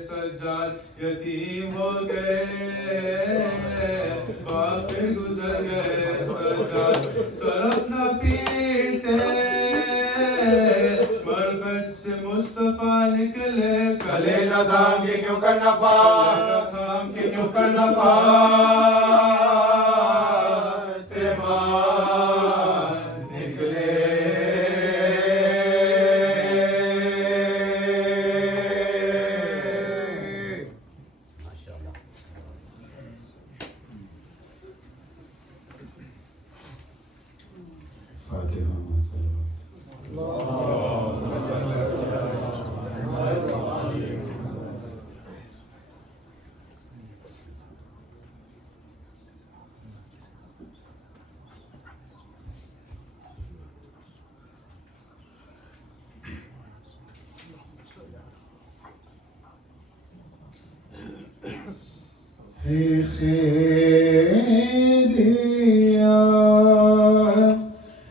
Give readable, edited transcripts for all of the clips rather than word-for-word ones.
सज्जाद यतीम हो गए, बाक़ी गुजर गए सज्जाद, सरफ न पीटे मरकज से मुस्तफा निकले, कलेजा थाम के क्यों करना थाम के क्यों करना खैरिया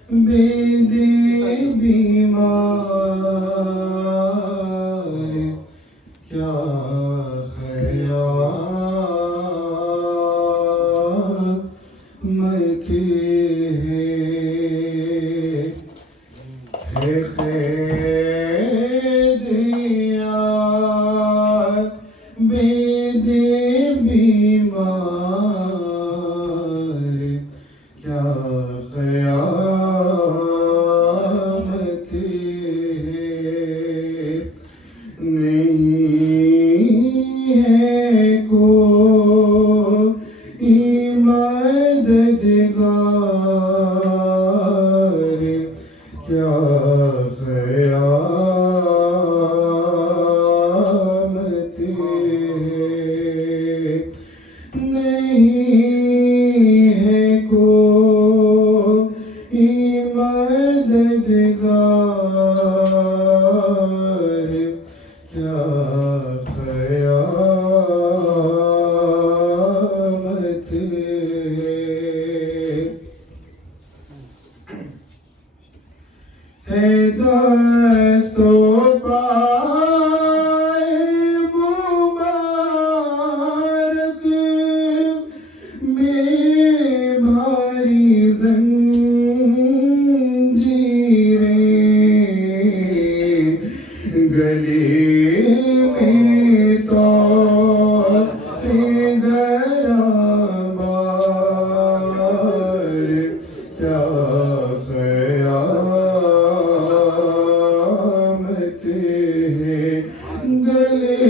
बेदे बीमार क्या ख़यामत है खैरिया बेदे बीमार क्या ख़यामत है, नहीं है कोई मददगार क्या ख़यामत है, नहीं है कोई मददगार क्या ख़यामत है दस्तों पाए मुबारक में भारी जंजीरें, गले में तोहफ़े गराबार क्या ख़यामत है, गले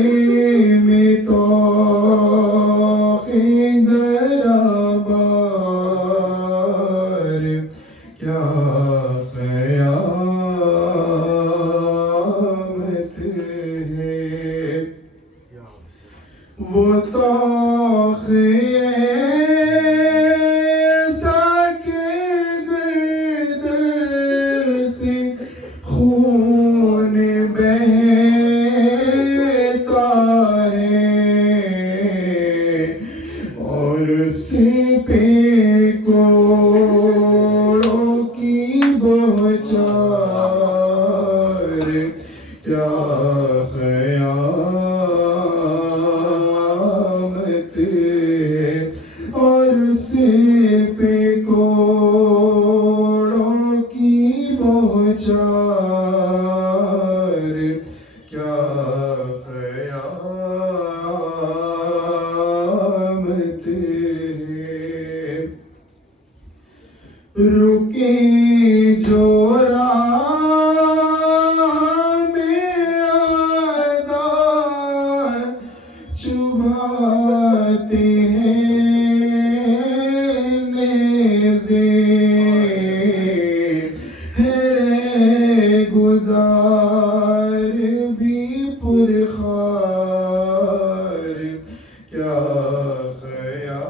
में तोहफ़े गराबार क्या ख़यामत है, वो तोहफ़े ऐसा के गर्दन से खून बहता है और सिपे कोड़ों की बौछार क्या ख़यामत है, और सिपे कोड़ों की बौछार क्या ख़यामत है, रुके जो राह में आदा चुभाते हैं नेज़े, है गुज़ार भी पुरखार क्या ख़यामत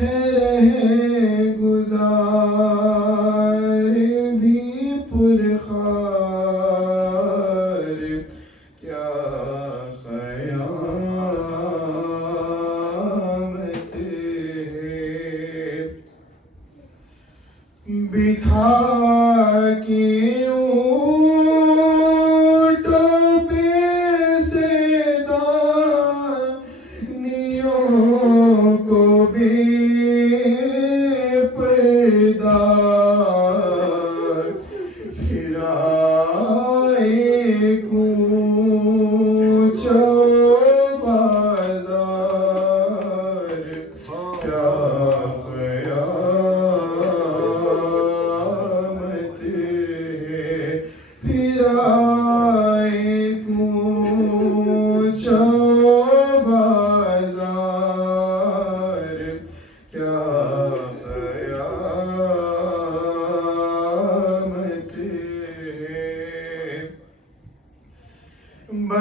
है गुज़ार भी पुरखार क्या ख़यामत है, बिठा के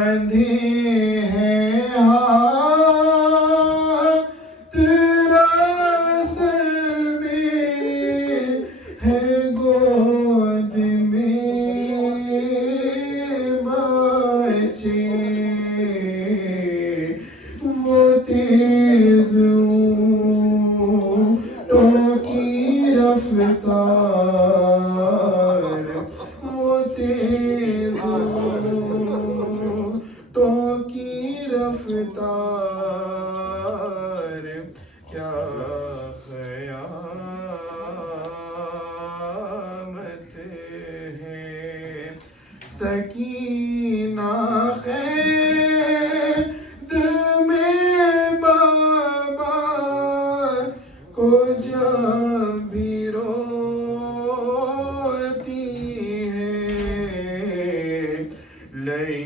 बांधे हैं हाथ रास्ते में है गोद में बच्चे वो तेज ऊँटों की रफ्तार वो तेज ऊँटों की रफ्तार क्या क़यामत है सकीना क़ैद में बाबा को जब भी रोती है लई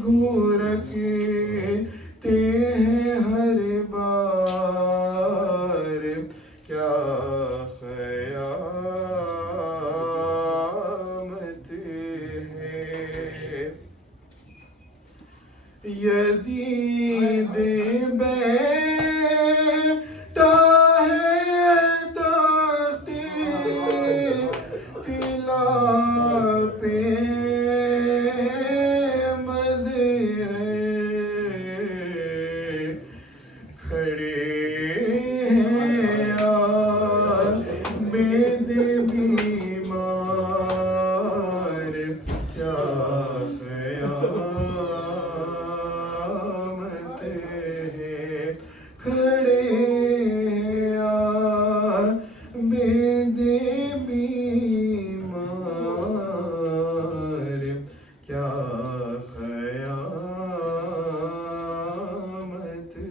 घूरकते हैं हर बार क्या क़यामत है यज़ीद बैठा है तख्ते तिला पे मज़हर खड़े हैं आबिद बीमार क्या क़यामत है खड़े आबिद बीमार क्या क़यामत है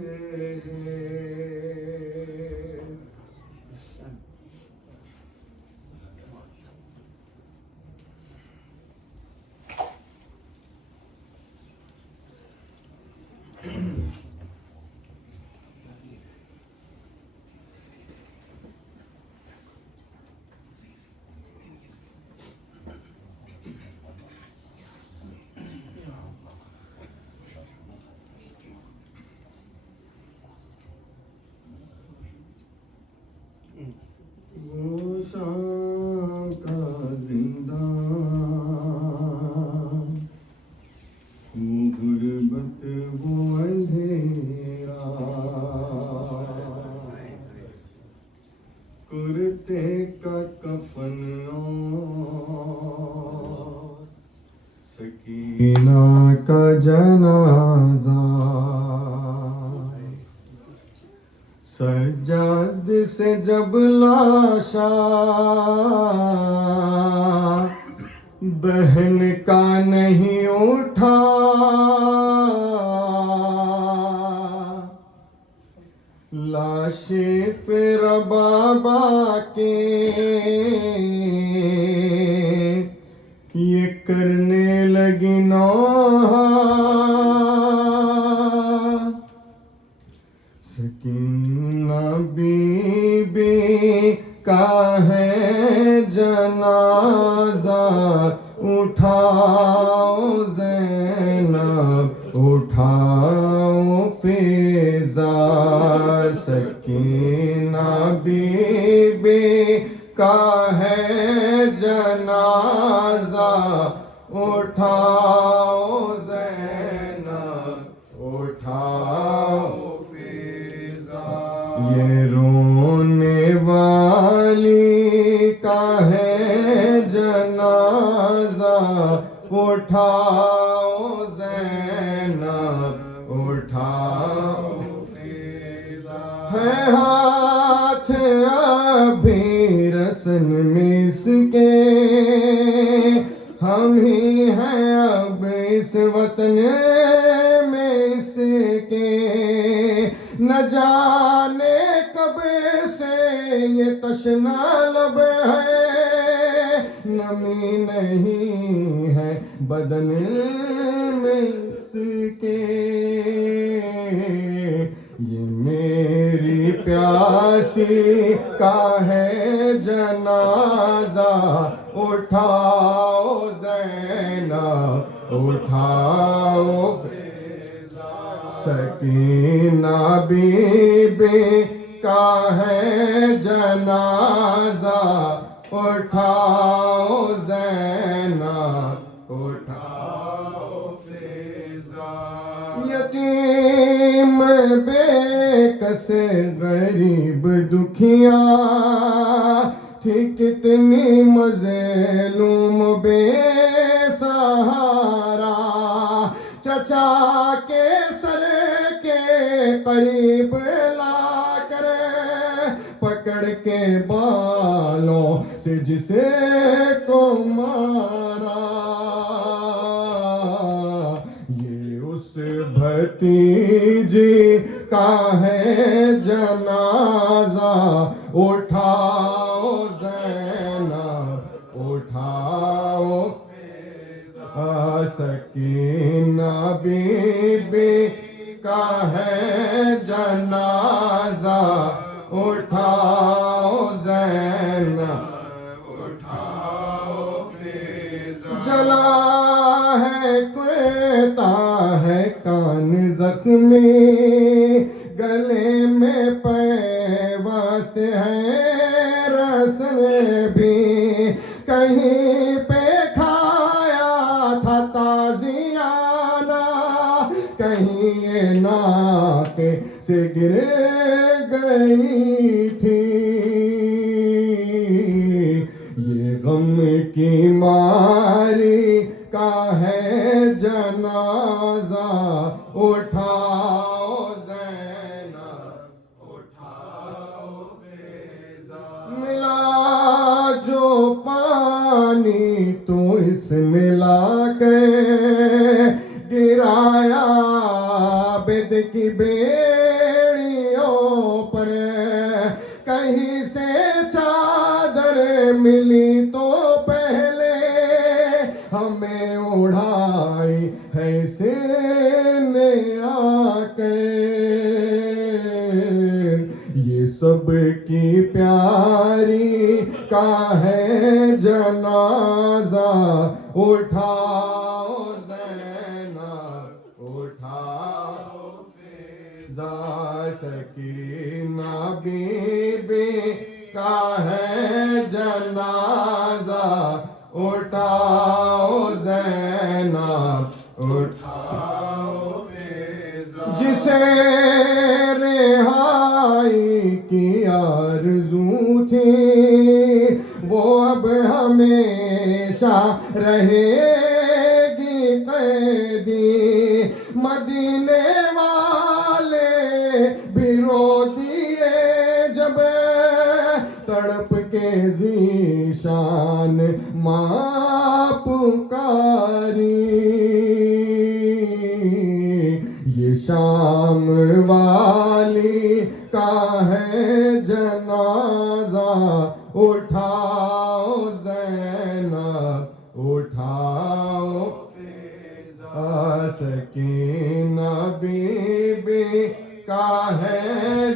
वो शाम का जिंदान वो गुर्बत वो अंधेरा कुर्ते का कफन और सकीना का जनाजा सज्जाद से जब लाशा बहन का नहीं उठा लाशे पे रबाबा के ये करने लगी नौहा सकीना बीबी का है जनाजा उठाओ ज़ैनब उठाओ फिजा सकीना बीबी का है जनाजा उठाओ ज़ैनब उठाओ ये रोने वाली का है जनाजा उठाओ ज़ैनब उठाओ है हाथ अभी रसन में इसके हम ही हैं अब इस वतन में इसके न जाने कब से ये तशना लब है नमी नहीं है बदन में इसके ये मेरी प्यासी का है जनाजा उठाओ ज़ैनब उठाओ सकीना बीबी का है जनाजा, उठाओ ज़ैनब उठाओ फ़िज़ा। यतीम बेकस गरीब दुखिया थी कितनी मज़लूम बेसहारा, चचा के सर के करीब लाकर पकड़ के बालों से जिसे को मारा, ये उस भतीजी का है जनाजा, उठाओ ज़ैनब उठाओ सकीना बीबी का है जनाजा, उठाओ ज़ैनब उठाओ फ़िज़ा। जला है कुर्ता है कान ज़ख्मी, गले में पैवास है रस्म भी, कहीं पे खाया था ताज़ियाना, कहीं ये नाक से गिर गई थी। ये गम की मारी का है जनाजा, उठाओ ज़ैनब उठाओ फ़िज़ा। मिला जो पानी तो इस मिला के गिराया बिद की बेड़ियों पर, कहीं से चादर मिली तो पहले हमें उड़ाई है इसने आके। ये सब की प्यारी का है जनाजा, उठाओ ज़ैनब उठाओ फ़िज़ा। सकीना बीबी का है जनाजा, उठाओ ज़ैनब उठाओ फ़िज़ा। जिसे रिहाई की आरज़ू थी वो अब हमेशा रहेगी कैदी, मदीने वाले भी रो दिए जब तड़प के ज़ीशान माँ पुकारी। ये शाम वाली का है जनाजा, उठाओ ज़ैनब उठाओ फ़िज़ा। सकीना बीबी का है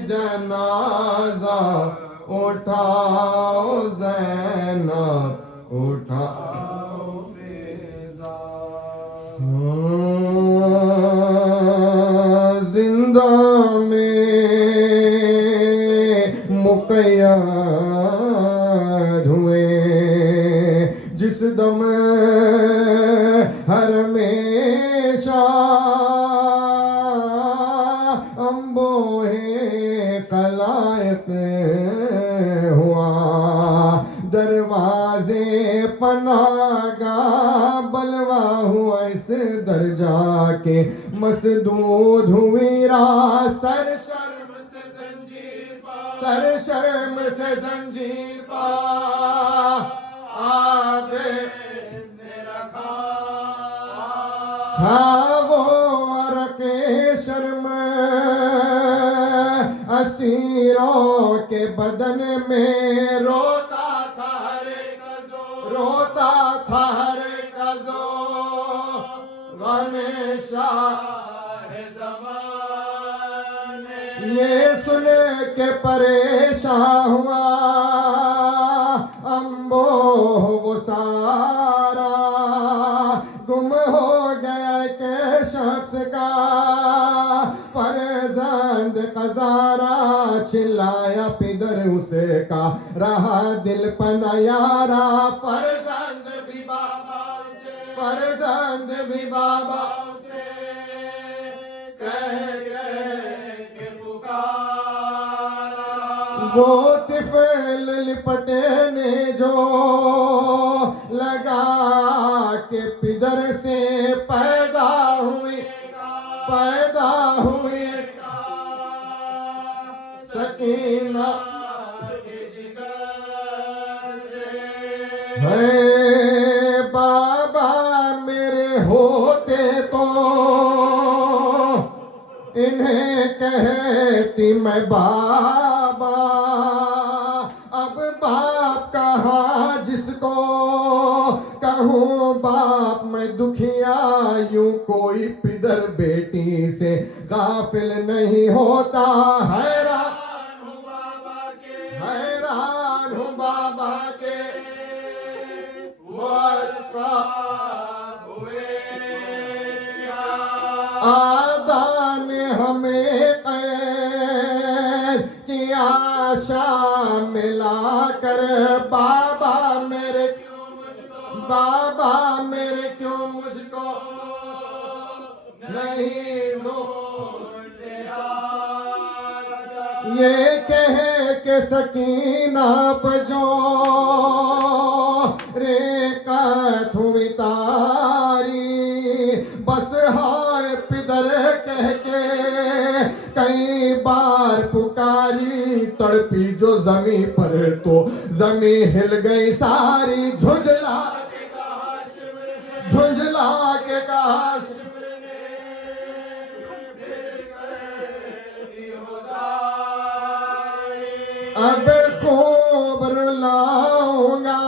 जनाजा, उठाओ ज़ैनब उठाओ फ़िज़ा। जिंदा में मुक़य्यद हुए जिस दम हर हमेशा, अम्बोहे कलायक हुआ दरवाजे पनागा, बलवा हुआ इस दर्जा के मसदूद हुई राह, सर शर्म से जंजीर पा, सर शर्म से जंजीर पा आगे रखा था वो अरके शर्म, असीरों के बदन में रोता था हर एक अज़ो, रोता था हर एक अज़ो, गमे शाह ज़माने ये सुन के परेशान हुआ अम्बो वो सारा, गुम हो गया के शख्स का हजारा, चिल्लाया पिदर उसे का रहा दिल पना यारा। फरजंद भी बाबा से, फरजंद भी बाबा से कह के पुकारा। वो तिफल लिपटे ने जो लगा के पिदर से पैदा हुई, पैदा हुई सकीना के जिगर से। है बाबा मेरे होते तो इन्हें कहती मैं बाबा। अब बाप कहा जिसको कहूँ बाप मैं दुखिया, यूं कोई पिदर बेटी से गाफिल नहीं होता। हैरान हूँ बाबा के, हैरान हूँ बाबा के वर्षा हुए। आदा ने हमें कैद की आशा मिलाकर, बाबा मेरे बाबा मेरे क्यों मुझको नहीं ढूंढते आता। ये कह के सकीना जो रे कथुई तारी, बस हाय पिदर कह के कई बार पुकारी। तड़पी जो जमी पर तो जमी हिल गई सारी। झुंझला झुंझला के कहा शिमर ने फिर करती होदारी। अब खूब रुलाऊंगा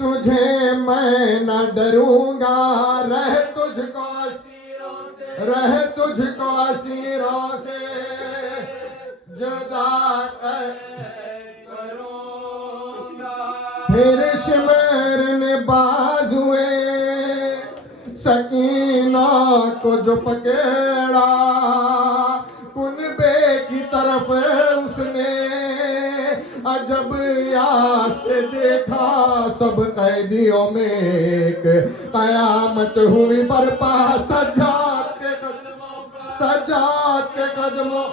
तुझे मैं न डरूंगा। रह तुझको असीरों से, रह तुझको असीरों से जुदा करूंगा। फिर शिमर ने बाजुए सकीना को जो पकड़ा, कुनबे की तरफ उसने अजब याद से देखा। सब कैदियों में एक कयामत हुई बर्पा। सज्जाद के कदमों, सज्जाद के कदमों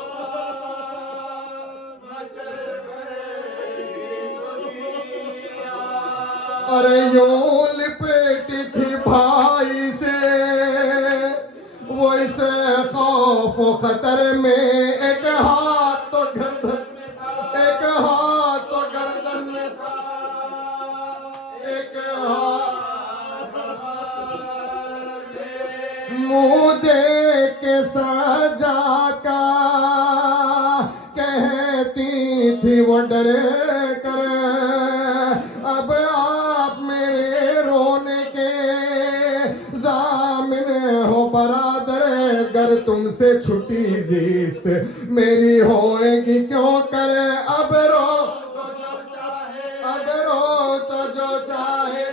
अरे यूं लिपेटी थी भाई से, वो इसे खौफ खतर में। एक हाथ तो गर्दन में था, एक हाथ तो गर्दन में था, एक हाथ मुंह दे के सजा का कहती थी वो डर कर। अब आप मेरे रोने के जामिन हो बरादर। गर तुमसे छुट्टी जीत मेरी होएगी क्यों करे। अब रो तो जो चाहे, अब रो तो जो चाहे।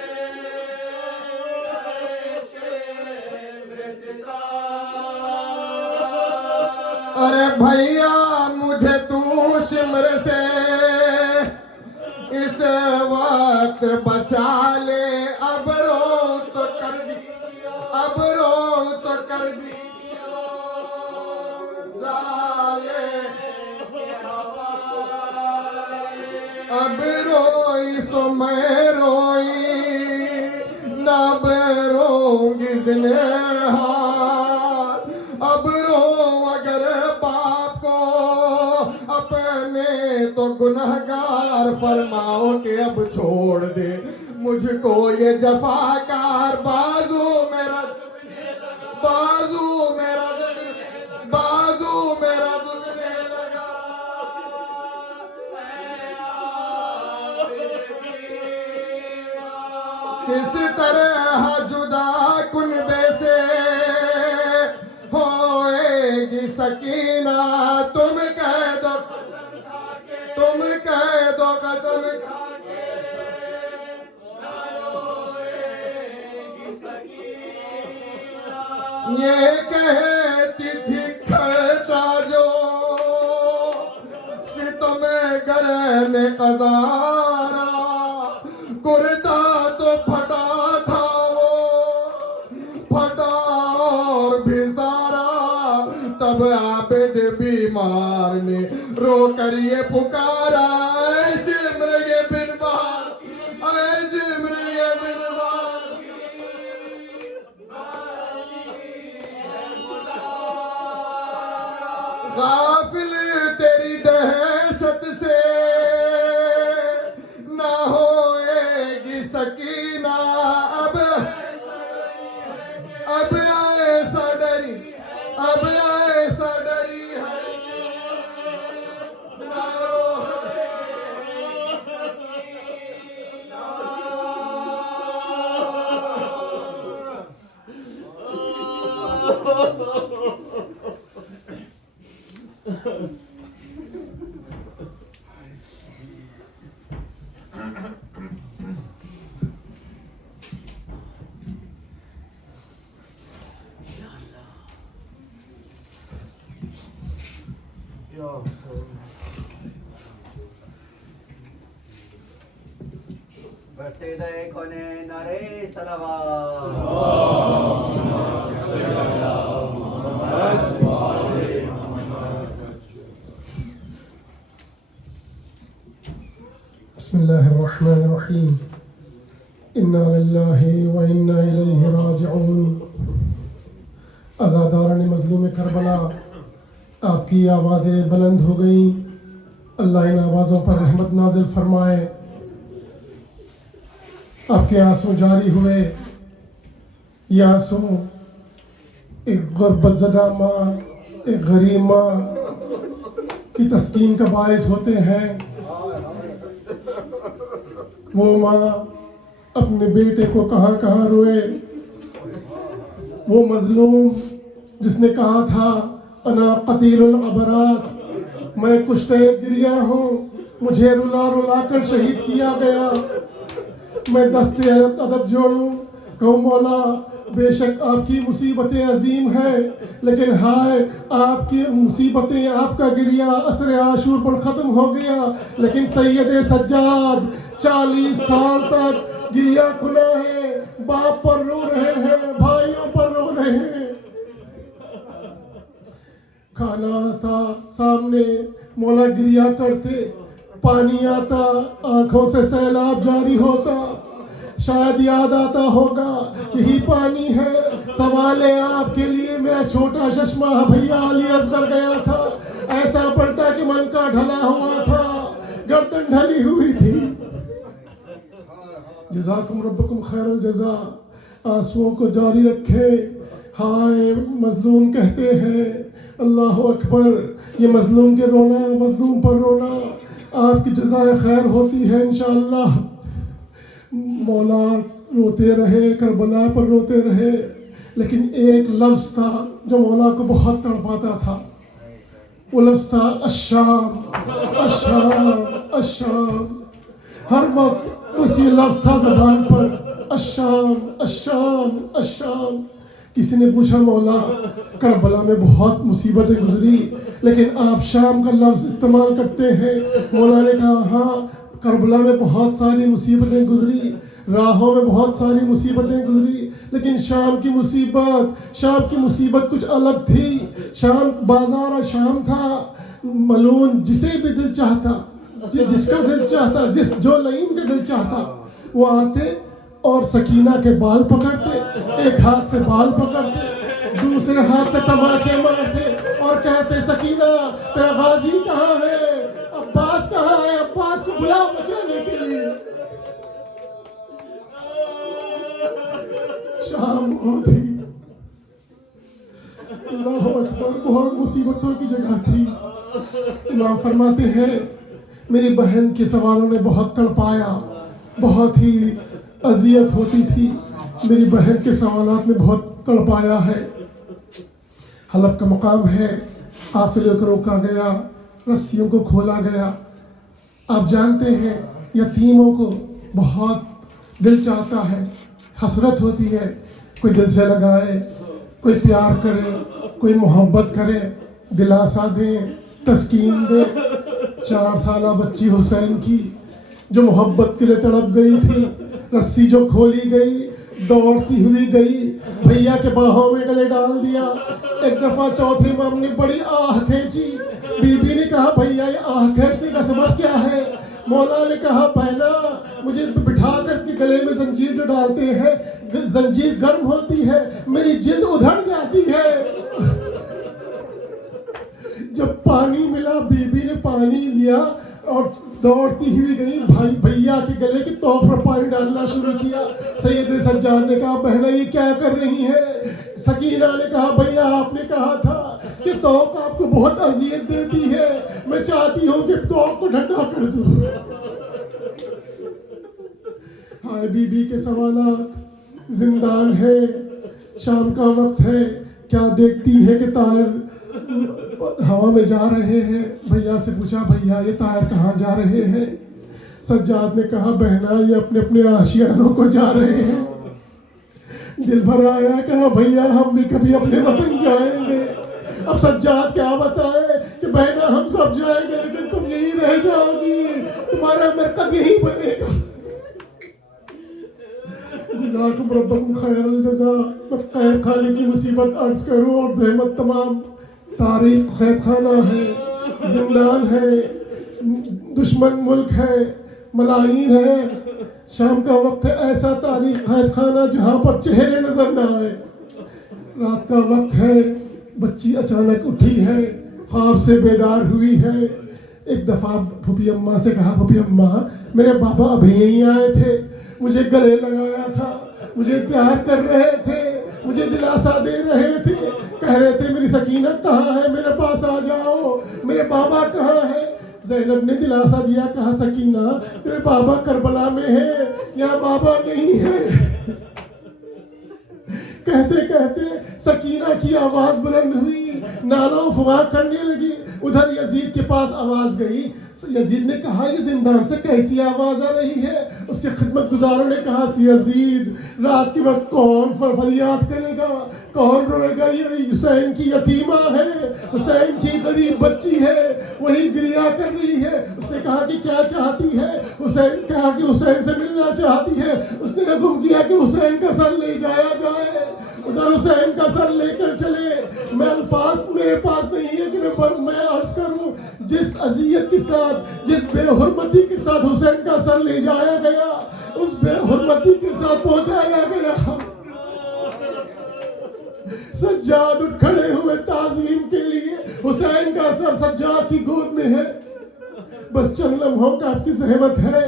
अरे भैया मुझे तू शिमर से इस वक्त बचा ले। अब रो तो कर दी, अब रो तो कर दी जाले। अब रोई सो मैं रोई, नब रोऊंगी जिन्हें। अब रो अगर बाप को अपने तो गुनहगार फरमाओ कि अब छोड़ दे मुझको ये जफाकार। बाजू मेरा, बाजू मेरा, बाजू मेरा दुखने लगा। किस तरह जुदा कुनबे से होएगी सकीना। तुम कह दो, तुम कह दो कसम खाके ना रोएगी सकीना। ये कहती थी खर्चा जो ने कज़ारा, कुर्ता तो फटा था वो, फटा और भिसारा। तब आबिद बीमार ने रो कर ये पुकारा, ऐ शिम्र ये बिन बहार, ऐ शिम्र ये बिन बहार। गाफिल तेरी दहशत से ना होएगी सकीना, अब ऐसा डरी, अब ऐसा डरी है ना बरसेदे कोने नारे सलावत। बिस्मिल्लाहिर्रहमानिर्रहीम। इन्ना लिल्लाहि व इन्ना इलैहि राजिऊन। अज़ादारान मज़लूम करबला, आपकी आवाज़ें बुलंद हो गई। अल्लाह इन आवाज़ों पर रहमत नाजिल फरमाए। आपके आंसू जारी हुए। ये आंसू एक गुर्बतज़दा माँ, एक गरीब माँ की तस्कीन का बायस होते हैं। वो माँ अपने बेटे को कहाँ कहाँ रोए। वो मजलूम जिसने कहा था अना कतीलुल अबरात, मैं कुश्ते गिरिया हूँ, मुझे रुला रुला कर शहीद किया गया। मैं दस्ते अदब जोड़ूं, कहूँ मौला बेशक आपकी मुसीबतें अजीम हैं, लेकिन हाय आपकी मुसीबतें, आपका गिरिया असर आशूर पर ख़त्म हो गया, लेकिन सैयद सज्जाद 40 साल तक गिरिया खुला है। बाप पर रो रहे हैं, भाइयों पर रो रहे हैं। खाना आता सामने, मौला गिरिया करते, पानी आता, आंखों से सैलाब जारी होता। शायद याद आता होगा यही पानी है, सवाल है आपके लिए मेरा छोटा चश्मा भैया अली असगर गया था। ऐसा पलटा कि मन का ढला हुआ था, गर्दन ढली हुई थी। जज़ाकुम रब्बुकुम खैरुल जज़ा। आंसुओं को जारी रखे। हाय मजलूम कहते हैं, अल्लाह अकबर। ये मजलूम के रोना, मजलूम पर रोना आपकी जज़ाए खैर होती है इंशाअल्लाह। मौला रोते रहे, करबला पर रोते रहे, लेकिन एक लफ्ज़ था जो मौला को बहुत तड़पाता था। वो लफ्ज़ था अश्शाम, अश्शाम, अश्शाम। हर वक्त बस ये लफ्ज़ था ज़बान पर, अश्शाम, अश्शाम, अश्शाम। किसी ने पूछा मौला करबला में बहुत मुसीबतें गुजरी, लेकिन आप शाम का लफ्ज़ इस्तेमाल करते हैं। मौला ने कहा हाँ, करबला में बहुत सारी मुसीबतें गुजरी, राहों में बहुत सारी मुसीबतें गुजरी, लेकिन शाम की मुसीबत कुछ अलग थी। शाम बाजार शाम था, मलून जिसे भी दिल चाहता, जिसका दिल चाहता, जो लईन का दिल चाहता, वो आते और सकीना के बाल पकड़ते, एक हाथ से बाल पकड़ते, दूसरे हाथ से तमाचे मारते और कहते सकीना तेरा गाजी कहाँ है, अब्बास कहाँ है, अब्बास को बुलाओ बचाने के लिए। शाम होती, अल्लाह अकबर, बहुत मुसीबतों की जगह थी। इमाम फरमाते हैं मेरी बहन के सवालों ने बहुत तड़पाया, बहुत ही अजियत होती थी। मेरी बहन के सवालात में बहुत तड़पाया है। हलफ का मकाम है, काफिले को रोका गया, रस्सियों को खोला गया। आप जानते हैं यतीमों को बहुत दिल चाहता है, हसरत होती है, कोई दिल से लगाए, कोई प्यार करे, कोई मोहब्बत करे, दिलासा दे, तस्कीन दे। 4 साला बच्ची हुसैन की जो मोहब्बत के लिए तड़प गई थी, रस्सी जो खोली गई, दौड़ती हुई गई, भैया के बाहों में गले डाल दिया। एक दफा चौथे इमाम ने बड़ी आह खींची। बीबी ने कहा भैया ये आह खींचने का सबब क्या है? मौला ने कहा बहना मुझे बिठा करके गले में जंजीर जो डालते हैं, जंजीर गर्म होती है, मेरी जिद उधड़ जाती है। जब पानी मिला, बीबी ने पानी लिया और दौड़ती हुई गई, भाई भैया के गले की तौफ पर पानी डालना शुरू किया। सैयद सज्जाद ने कहा बहना ये क्या कर रही है? सकीना ने कहा भैया आपने कहा था कि तौफ आपको बहुत अजियत देती है, मैं चाहती हूँ कि तौफ को ठंडा कर दूं। हाय बीबी के सवालात। जिंदान है, शाम का वक्त है, क्या देखती है कि तार हवा में जा रहे हैं। भैया से पूछा भैया ये तार कहाँ जा रहे हैं? सज्जाद ने कहा बहना ये अपने अपने आशियानों को जा रहे हैं। दिल भर आया, कहा भैया हम भी कभी अपने वतन जाएंगे। अब सज्जाद क्या बताए कि बहना हम सब जाएंगे लेकिन तुम यहीं रह जाओगी, तुम्हारा मरकब यहीं बनेगा। जज़ाकुम रब्बकुम खैरल जज़ा। बस कैद खाने की मुसीबत अर्ज करूं और जहमत तमाम। तारीख कैद खाना है, जिंदान है, दुश्मन मुल्क है, मलाइन है। शाम का वक्त है, ऐसा तारीख कैद खाना जहाँ पर चेहरे नजर न आए। रात का वक्त है, बच्ची अचानक उठी है, ख्वाब से बेदार हुई है। एक दफ़ा फूफी अम्मा से कहा फूफी अम्मा मेरे बाबा अभी यहीं आए थे, मुझे गले लगाया था, मुझे प्यार कर रहे थे, मुझे दिलासा दे रहे थे, कह रहे थे मेरी सकीना कहाँ है, मेरे पास आ जाओ, मेरे बाबा कहाँ है। ज़ैनब ने दिलासा दिया, कहा सकीना तेरे बाबा करबला में है, यहाँ बाबा नहीं है। कहते कहते सकीना की आवाज बुलंद हुई, नालों फुआ करने लगी। उधर यजीद के पास आवाज गई। यजीद ने कहा ये जिंदान से कैसी आवाज आ रही है? उसके खिदमत गुजारों ने कहा यजीद रात के वक्त कौन फरियाद करेगा, कौन रोएगा? ये हुसैन की यतीमा है, हुसैन की गरीब बच्ची है, वही गिरिया कर रही है। उसने कहा कि क्या चाहती है? हुसैन कहा कि हुसैन से मिलना चाहती है। उसने हुक्म किया कि हुसैन का सर ले जाया जाए। उधर हुसैन का सर लेकर चले। मैं अल्फाज मेरे पास नहीं है कि मैं अर्ज करूं, जिस अजियत के साथ, जिस बेहुरमती के साथ हुसैन का सर ले जाया गया, उस बेहुरमती के साथ पहुंचाया गया। सज्जाद उठ खड़े हुए ताज़ीम के लिए। हुसैन का सर सज्जाद की गोद में है। बस चंद लम्हों का आपकी जहमत है।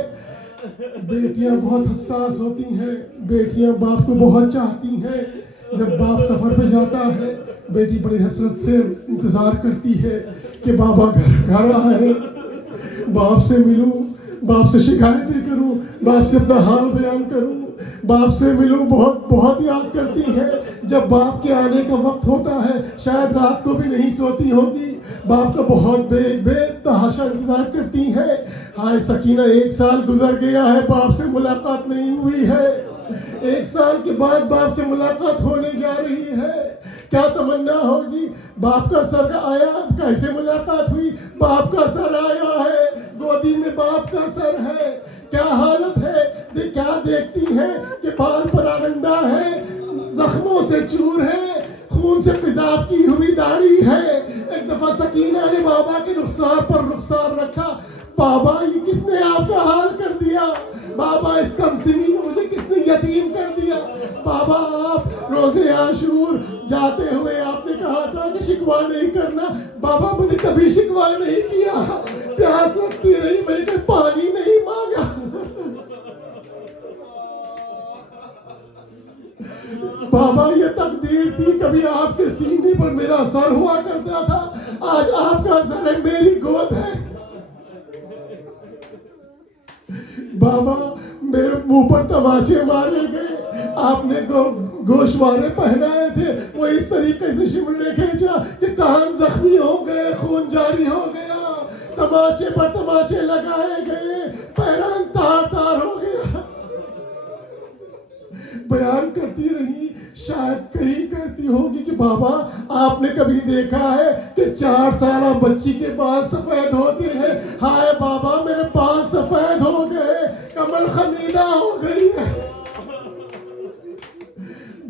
बेटियां बहुत हसास होती हैं, बेटियां बाप को बहुत चाहती हैं। जब बाप सफर पे जाता है, बेटी बड़ी हसरत से इंतजार करती है कि बाबा घर आए, बाप से मिलूं, बाप से शिकायतें करूं, बाप से अपना हाल बयान करूं, बाप से मिलूं। बहुत बहुत याद करती है। जब बाप के आने का वक्त होता है, शायद रात को भी नहीं सोती होगी, बाप का बहुत बेतहाशा इंतजार करती है। हाय सकीना 1 साल गुजर गया है, बाप से मुलाकात नहीं हुई है। 1 साल के बाद बाप से मुलाकात होने जा रही है। क्या तमन्ना होगी? बाप का सर आया, कैसे मुलाकात हुई? बाप का सर आया है, गोदी में बाप का सर है। क्या हालत है? क्या देखती है कि बाल पर आनंदा है, जख्मों से चूर है, खून से तेजाब की हुई दाढ़ी है। एक दफा सकीना ने बाबा के रुखसार पर रुखसार रखा। बाबा ये किसने आपका हाल कर दिया? बाबा इस कमसिनी में मुझे किसने यतीम कर दिया? बाबा आप रोजे आशूर जाते हुए आपने कहा था कि शिकवा नहीं करना। बाबा मैंने कभी शिकवा नहीं किया, प्यास लगती रही, मैंने कभी पानी नहीं मांगा। बाबा ये तकदीर थी, कभी आपके सीने पर मेरा सर हुआ करता था, आज आपका सर है, मेरी गोद है। बाबा मेरे मुंह पर तमाचे मारे गए, आपने गोशवारे पहनाए थे, वो इस तरीके से शिमले खींचा कि कान जख्मी हो गए, खून जारी हो गया, तमाचे पर तमाचे लगाए गए, पैरान तार तार हो गया। बयान करती रही, शायद कहीं कहती होगी कि बाबा आपने कभी देखा है कि 4 साल बच्ची के बाल सफेद होते हैं? हाय बाबा मेरे बाल सफेद हो गए, कमर खमीदा हो गई है।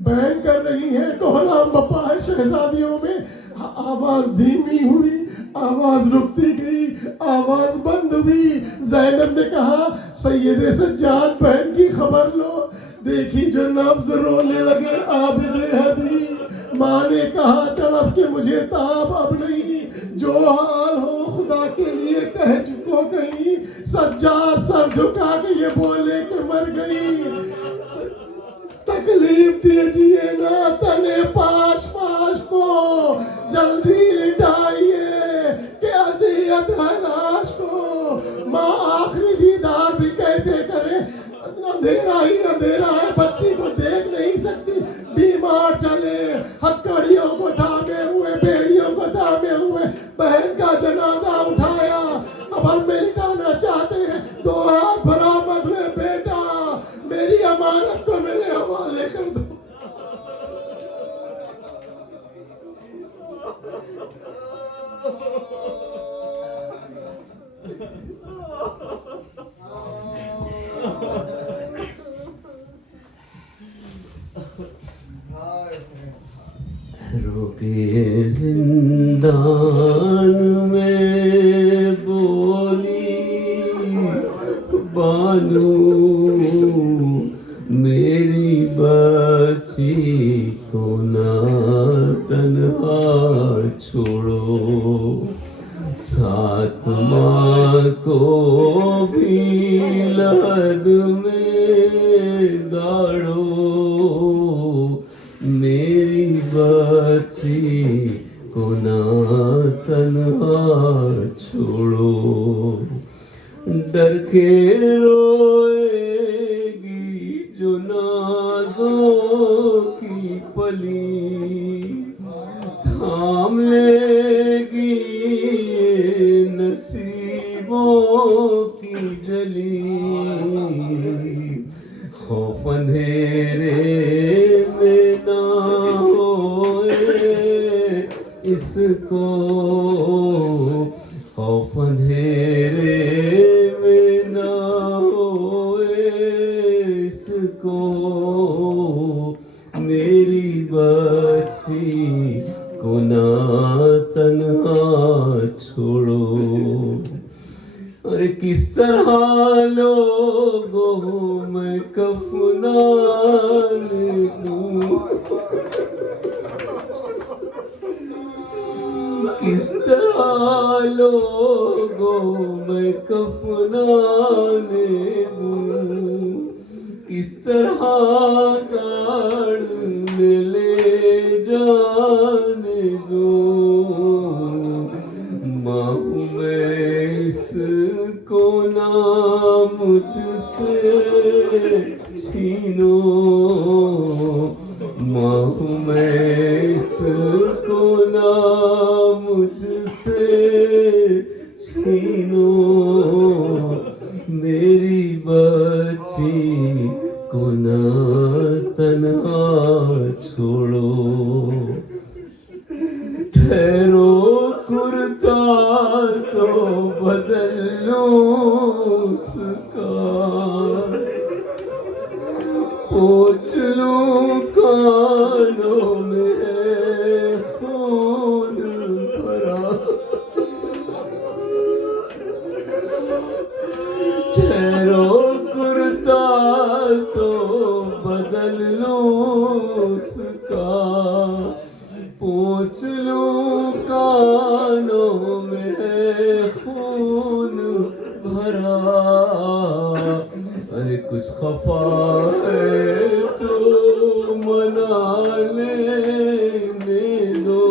बहन कर रही है कोहराम बप्पा है शहजादियों में। आवाज धीमी हुई, आवाज रुकती गई, आवाज बंद हुई। जैनब ने कहा सैयदे सज्जाद बहन की खबर लो। देखी जो नब्ज रोने लगे आबिद हसी। माँ ने कहा तड़प के मुझे ताब अब नहीं, जो हाल हो खुदा के लिए कह चुको कहीं। सज्जाद सर झुका के ये बोले कि मर गई। तकलीफ दीजिए ना तने पाश पाश को, जल्दी लिटाइए कि अज़ियत है लाश को। माँ आखिरी दीदार भी कैसे करे, अंधेरा ही अंधेरा है, बच्ची को देख नहीं सकती। बीमार चले हथकड़ियों को थामे हुए, बेड़ियों को थामे हुए, बहन का जनाजा उठाया। अब हम मिलना चाहते हैं, 2 हाथ बरामद हुए। बेटा मेरी अमानत को मेरे हवाले कर दो। रुके जिंदान में बोली बानू, मेरी बच्ची को ना तन्हा छोड़ो। सात माँ को भी लद में गाड़ो, मेरी बच्ची को ना तन्हा छोड़ो। डर के रोएगी जो नाज़ों की पली, थाम लेगी नसीबों की जली। खौफ अंधेरे में ना होए इसको, खौफ अंधेरे में ना होए इसको। मेरी बच्ची को ना तन्हा छोड़ो। अरे किस तरह लोगों में कफनान दूं, किस तरह लोगों में कफनान दूं, किस तरह गाड़ में ले जाने दूं। माँ मैं इसको ना मुझसे छीनो, माँ मैं इसको ना मुझसे छीनो। मेरी बच्ची को ना तन्हा छोड़ो। ठहरो कुर्ता तो बदल लो उसका, पोंछ लूं कानों में खून भरा। ठहरो कुर्ता तो बदल लो उसका, पोंछ लूं कानों में खून भरा। अरे कुछ खफा है तो मना लेने दो,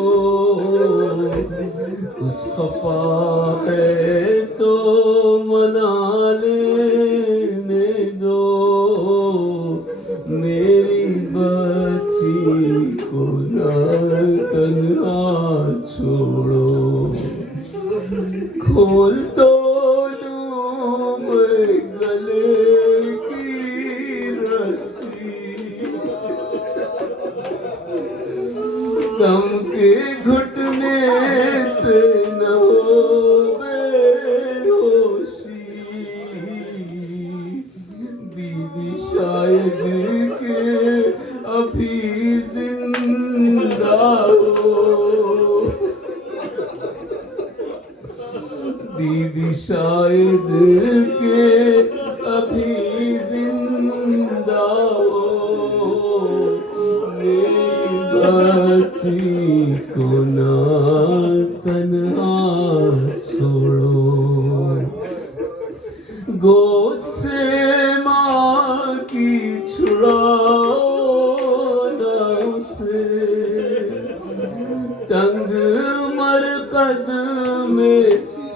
कुछ खफा है तो मना लेने दो। मेरी बच्ची को गम के घुटने से न हो बेहोशी, बीवी शायद के अभी जिंदा हो, बीवी शायद के अभी जिंदा हो, मेरी बच्ची को ना तन्हा छोड़ो, गोद से माँ की छुड़ाओ ना उसे, तंग मरकद में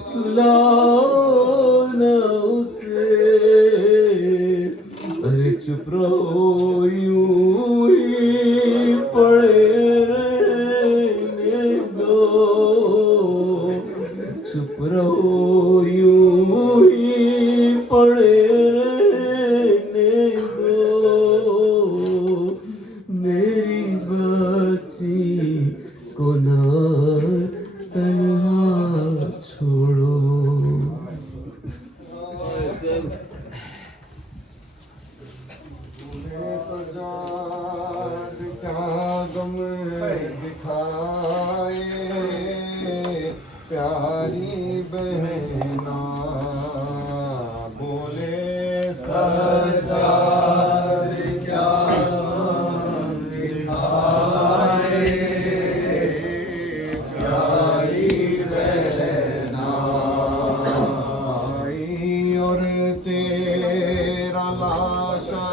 सुलाओ ना उसे, अरे चुप रहो यूं ही पड़े रहने दो, चुप रहो यूं ही पड़े रहने दो, मेरी बच्ची को ना तन्हा छोड़ो। सजाद क्या गम दिखाए प्यारी बहना, बोले सजाद क्या गम दिखाए प्यारी बहना, और तेरा लाशा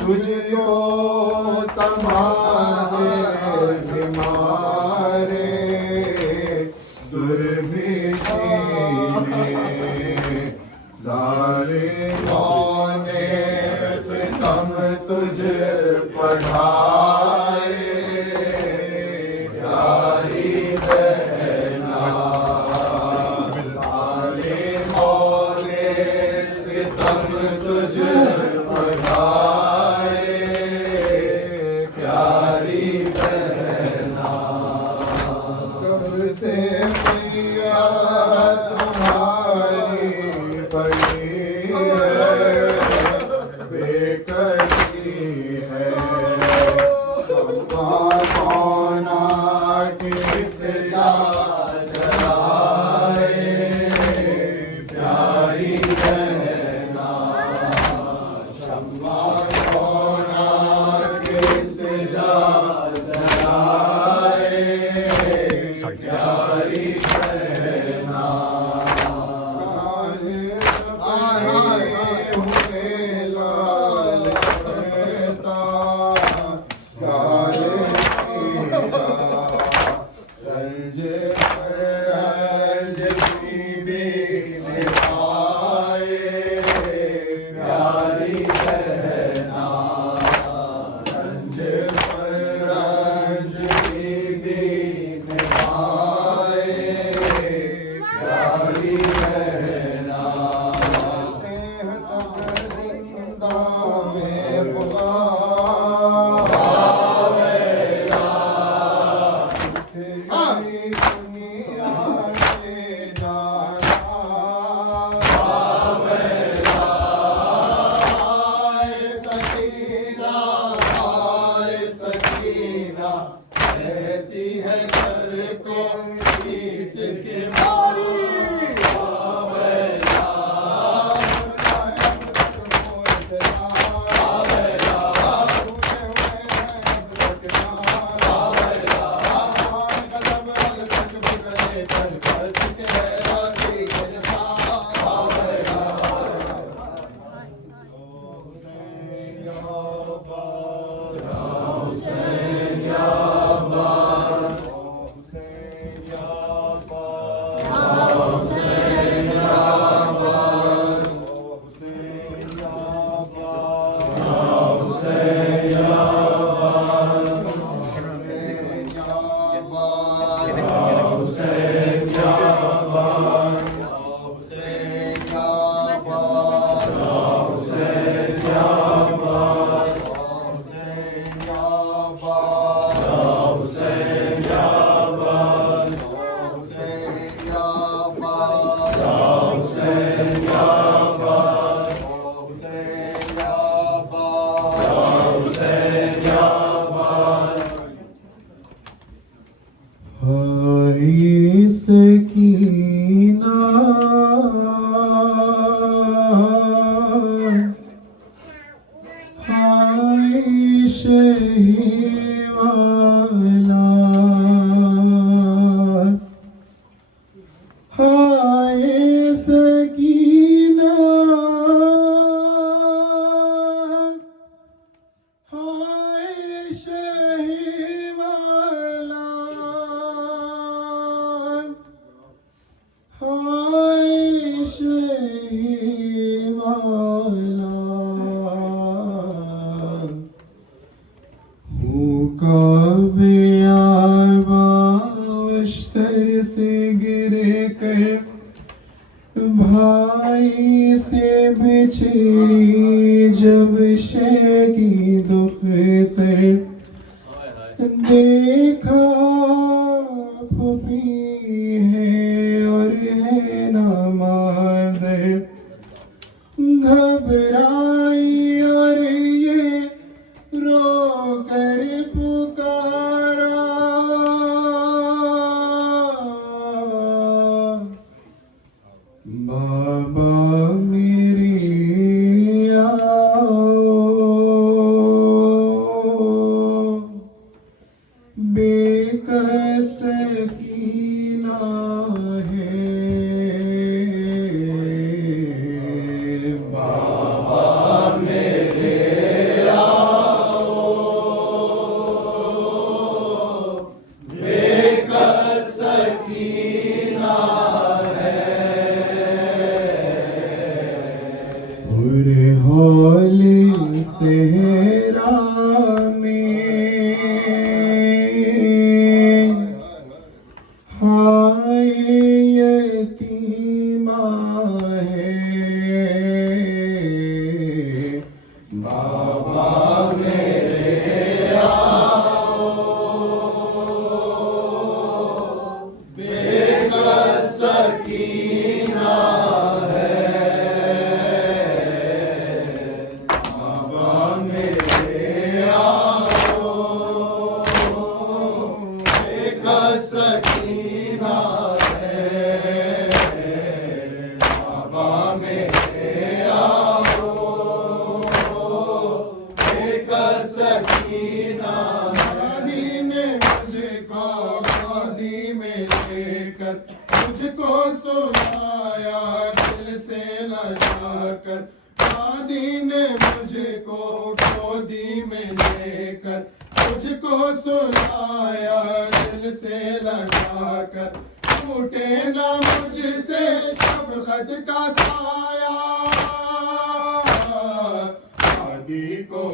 तुझको तमाशे बीमारे दुर्भिक्षी ने सारे मौने सितम तुझ पढ़ाए प्यारी बहना, सारे मौने सितम तुझ पढ़ाए प्यारी कहती है सर को पीट के मारी सकीना हाय शहीवाला हाय सकीना हाय शहीवाला हाय शहीवाला काबे आबाश्तर से गिरे कर भाई से बिछड़ी जब शेगी दुख्तर देखा फुपी है और है ना मादर घबराई और ये रो कर पुकारा बाबा मेरे आओ बेकस कीना है बाबा मेरे पूरे होली सेहरा में हाय यतीमा है बाबा मेरे बेकस सकीना मुझको सुनाया दिल से लगाकर दादी ने मुझको गोदी में लेकर मुझको सुनाया दिल से लगाकर टूटे ना मुझसे शफ़क़त का साया दादी को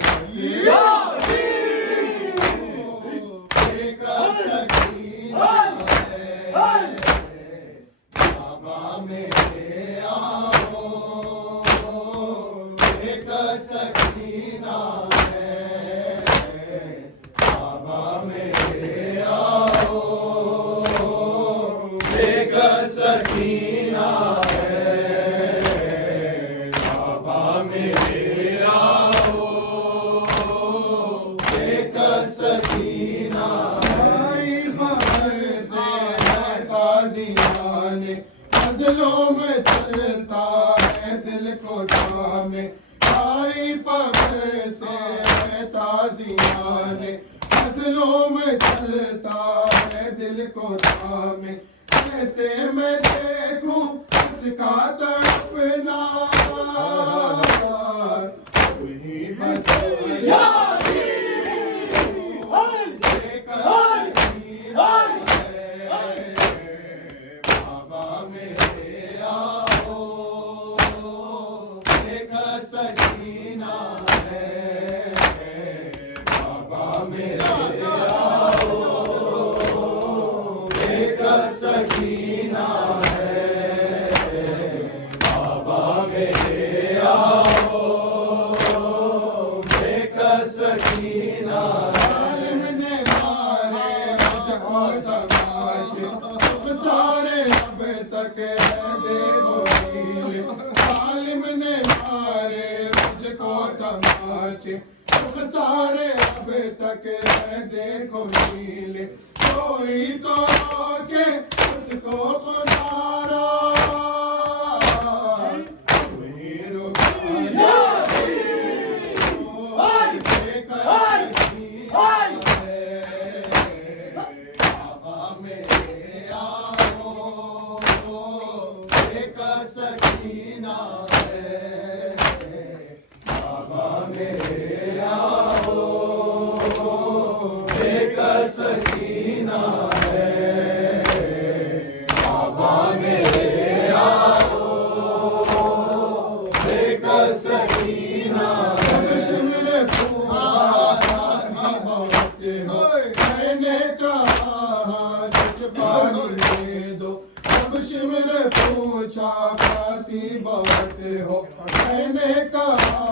सकीना है बाबा मेरे आओ एक सकीना मालूम चलता है दिल को थामे, कैसे मैं देखूं उसका तड़पना, वही बचा बाबा मेरे आओ, एक सकीना है, बाबा मेरे आओ, एक सकीना है, बाबा मेरे आओ, एक सकीना है। ने मारे मुझको तमाचे, सारे अब तक आलिम ने मारे मुझको तमाचे, सारे अब तक देखो नीले, कोई तो के उसको खुदारा, वही रुका बाबा मेरे आओ, एक सकीना है, बाबा मेरे आओ, एक सकीना है, बाबा मेरे आओ, एक सकीना है। मेरे मैंने कहा कुछ पानी दे दो, अब शिमर पूछा प्यासी बहुत हो, मैंने कहा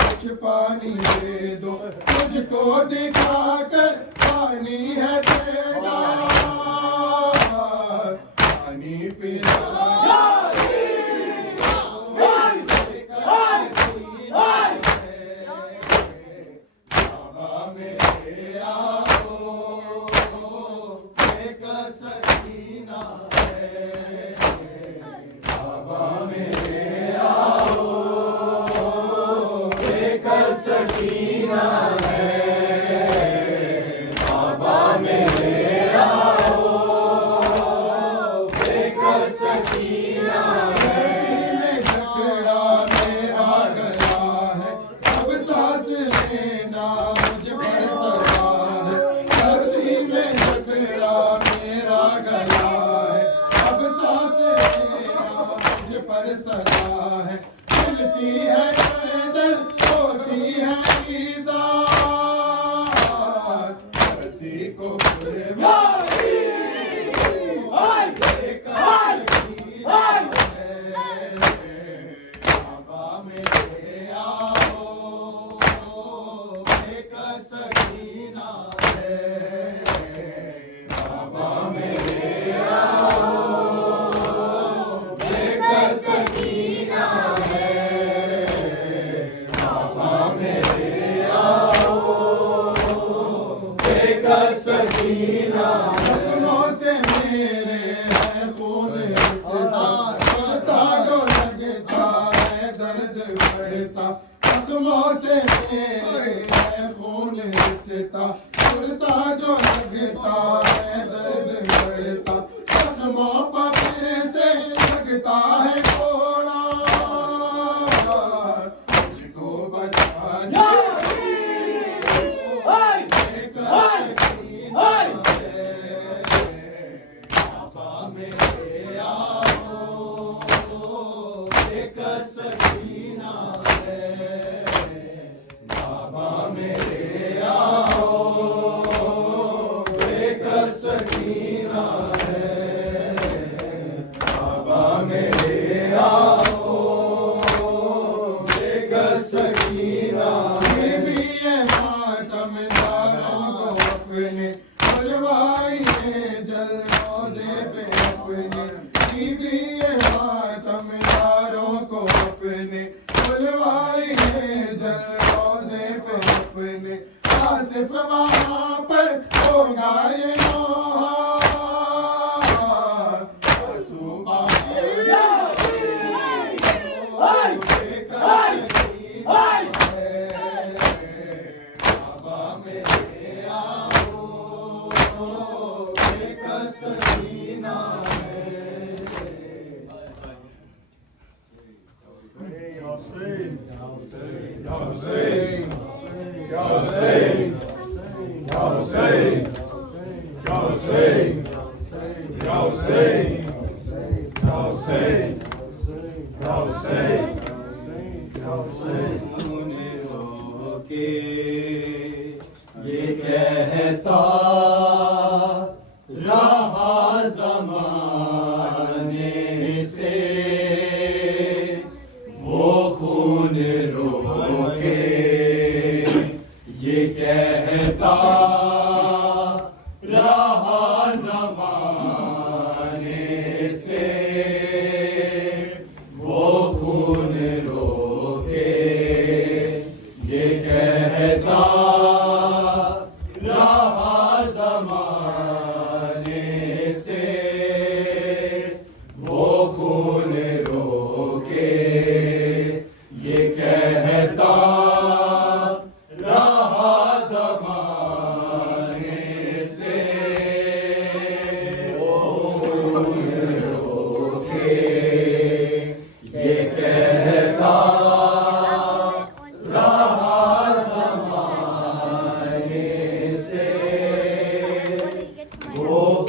कुछ पानी दे दो, मुझको दिखाकर पानी है तेरा, पानी पिला बाबा मेरे आओ, एक सकीना है, बाबा मेरे आओ, एक सकीना है, बाबा मेरे आओ, एक सकीना है। में जकड़ा मेरा गला है, अब सांस लेना मुझ पर सजा है, हंसी में जकड़ा मेरा गला है, अब सांस लेना मुझ पर सजा है, मिलती है गर्दन होती है ईज़ा, हंसी को पूरे बाबा मेरे आओ, एक सकीना है, बाबा मेरे आओ, एक सकीना है, बाबा मेरे आओ, एक सकीना है। से मेरे है खून रिश्ता, पता जो लगता है दर्द बढ़ता, कदमों से मेरे है खून रिश्ता, उड़ता जो लगता है दर्द बढ़ता, कदमों पर फिर से लगता है कोड़ा, मुझको बचा दे, एक सकीना है, बाबा मेरे आओ, एक सकीना है, बाबा मेरे आओ, एक सकीना है, बाबा मेरे आओ, एक सकीना है। भी ये मातम दारों को अपने बुलवाई है जलरोज़े पे अपने, भी ये मातम दारों को अपने बुलवाई है जलरोज़े पे अपने, आसिफ वहाँ पर होगा ये नौहार, आंसू बाकी एक सकीना है, बाबा मेरे आओ, बेकस सीना है। ये कहता रहा ज़माने से वो खून रोके, ये कहता रहा ज़माने से वो खून रोके, ये कहता रहा ज़माने से वो खून रोके, ये कहता रहा ज़माने से वो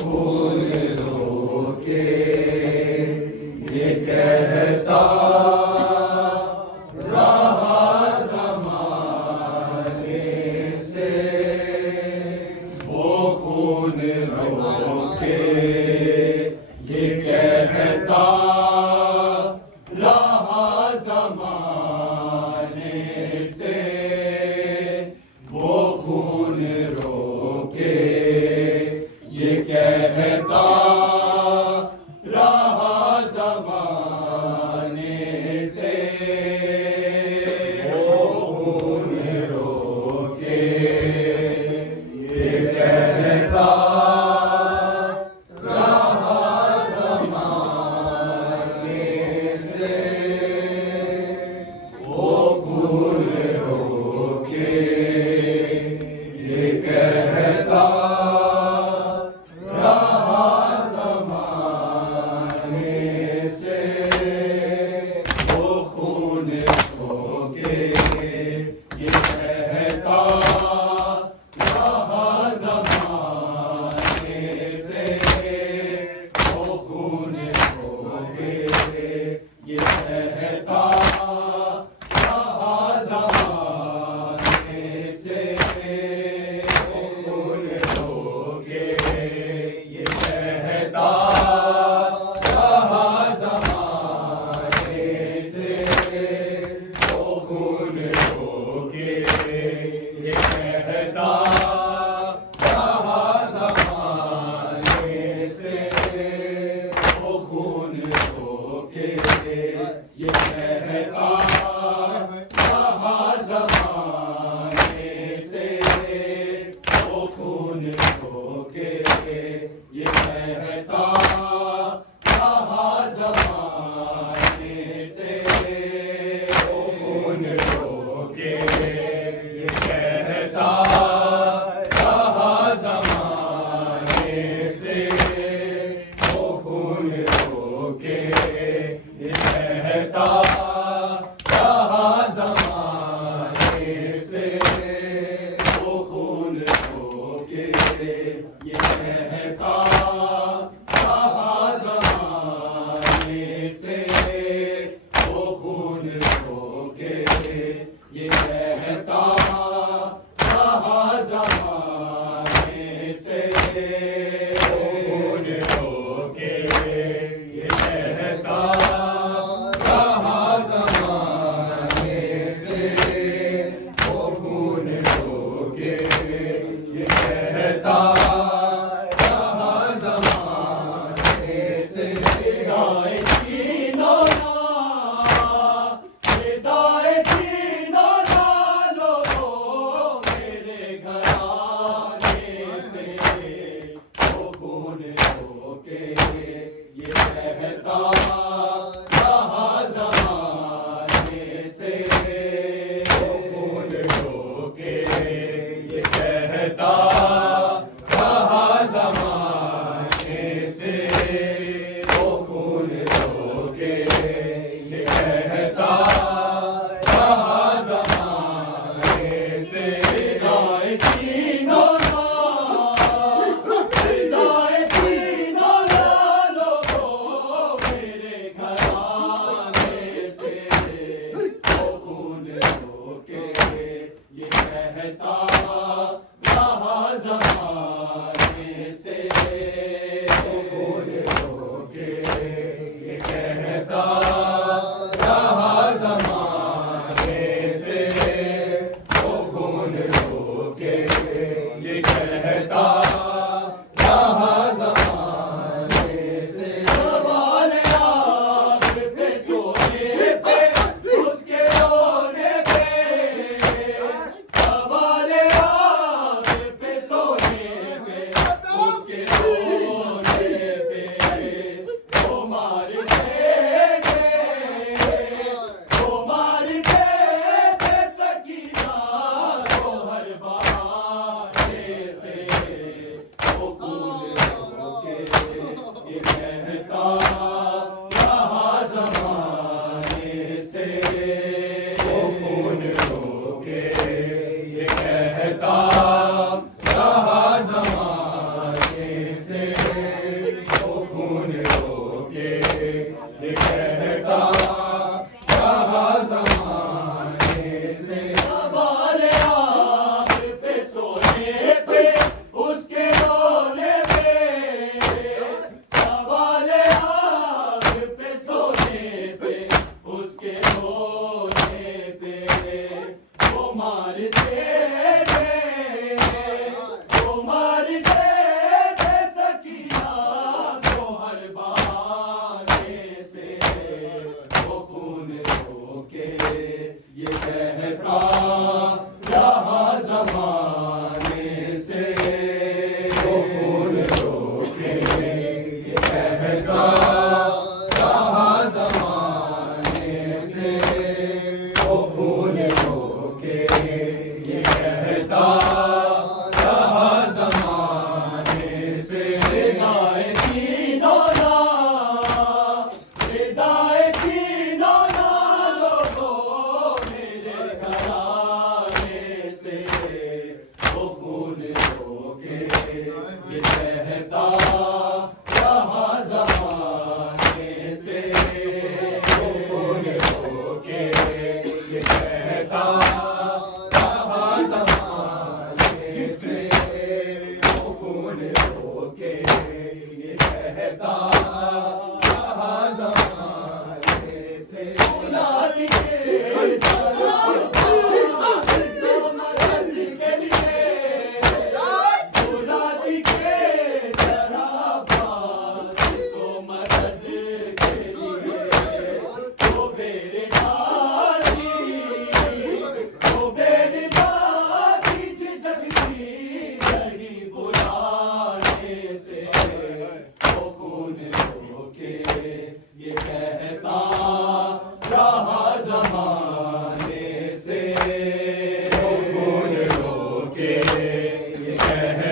खून रोके, ये कहता वो खून रोके, ये कहता रहा ज़माने से वो खून रोके, ये कहता रहा ज़माने से वो खून रोके, ये कहता रहा ज़माने से वो खून रोके, ये कहता रहा ज़माने से वो खून रोके, ये कहता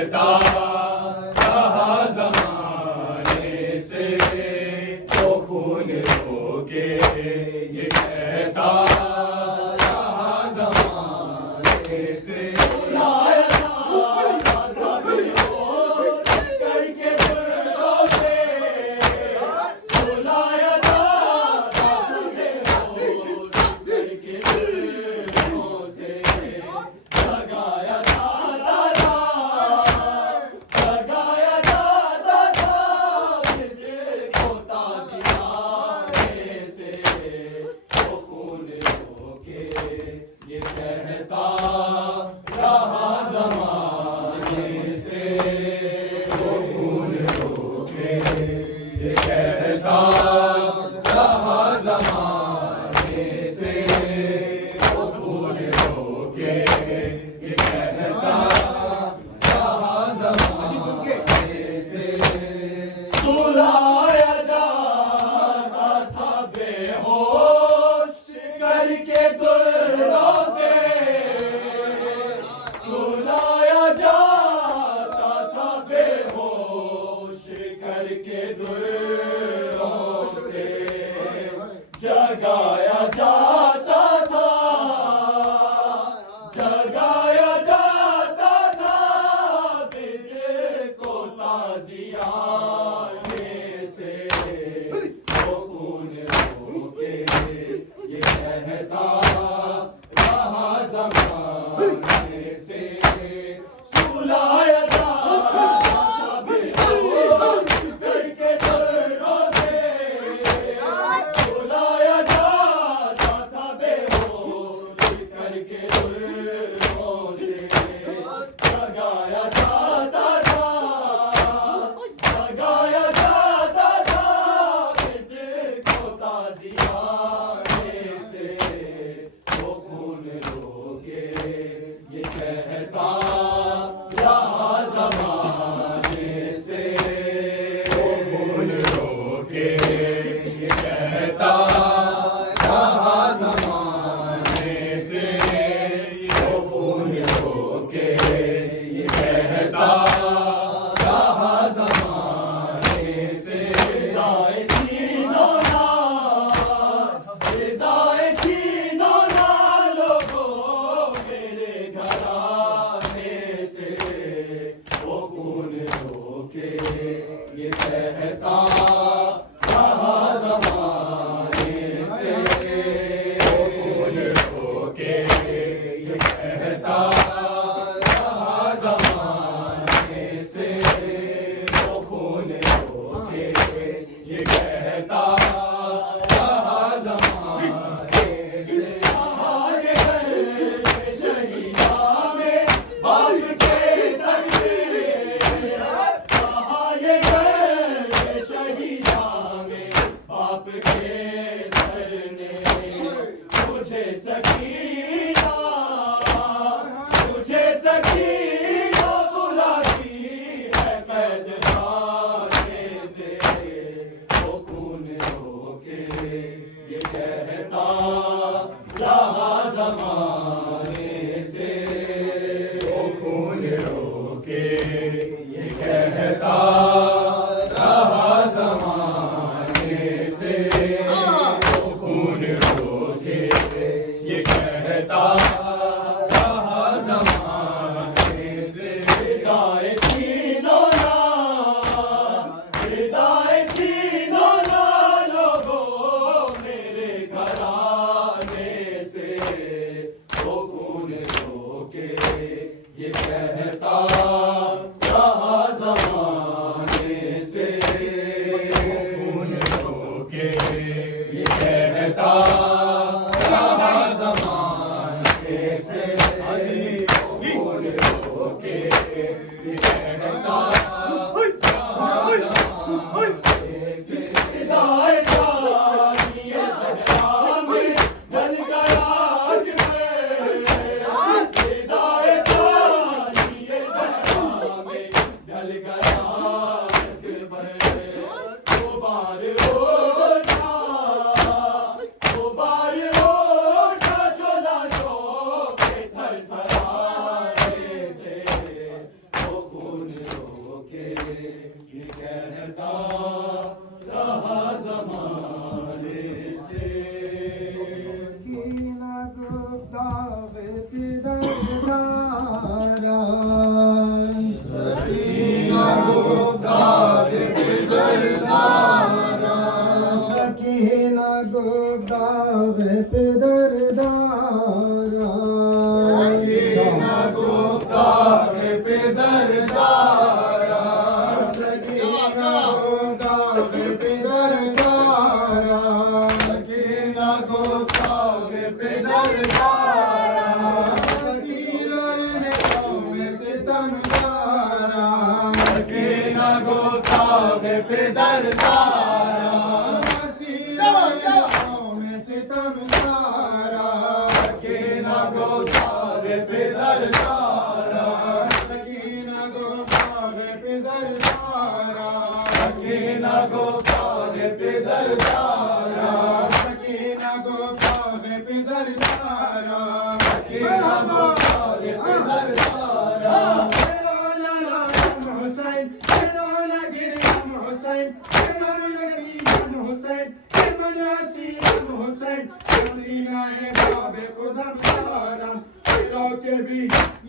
कहता रहा ज़माने से वो खून रोके, ये कहता रहा ज़माने से जगाया जाता था, जगाया जाता था दिल को ताज़ियाने से वो खून रोके, ये कहता रहा ज़माने से सुलाया जाता बेहोश करके दर्दों से, सुलाया जाता था बेहोश करके दर्दों से, जगाया जाता था, जगाया जाता था दिल को ताज़ियाने से वो खून रोके, ये कहता रहा ज़माने से वो खून रोके, ये कहता रहा ज़माने से वो खून रोके, ये कहता रहा ज़माने से दाए छीनो ना, दाए छीनो ना लोगों मेरे घराने से वो खून रोके, ये कहता रहा ज़माने से वो खून रोके, ये कहता रहा ज़माने से वो खून रोके, ये कहता रहा ज़माने से आए हैं शहीदा में बाप के सर में, आए हैं शहीदा में बाप के सर ने मुझे सकीना, मुझे सकीना बुलाती है कैद खाने से वो खून रोके, ये कहता रहा ज़माने से वो खून रोके, ये कहता रहा ज़माने से वो खून रोके, ये कहता रहा ज़माने से दाए छीनो ना, दाए छीनो ना लोगों मेरे घराने से वो खून रोके, ये कहता रहा ज़माने से वो खून रोके, ये कहता रहा ज़माने से वो खून रोके, ये कहता रहा ज़माने से दाए जानिए ज़हरा में ढल गया अकबर, दाए जानिए ज़हरा में ढल गया अकबर, वो बार उठा, वो बार उठा जो लाशों के थरथराने से वो खून तारा सकीना गुफ्तार पे दरदारा में सितम तारा सकीना गुफ्तार पे दरदारा सकीना गुफ्तार पे दरदारा सकीना गुफ्तार पे दरदारा सकीना गुफ्तार पे दरदारा सकीना गुफ्तार पे दरदारा हुसैन तेरा गिरम हुसैन तेरा यकीम हुसैन तेरा सीम हुसैन सीना है बाबे खुदा तारा तेरा के भी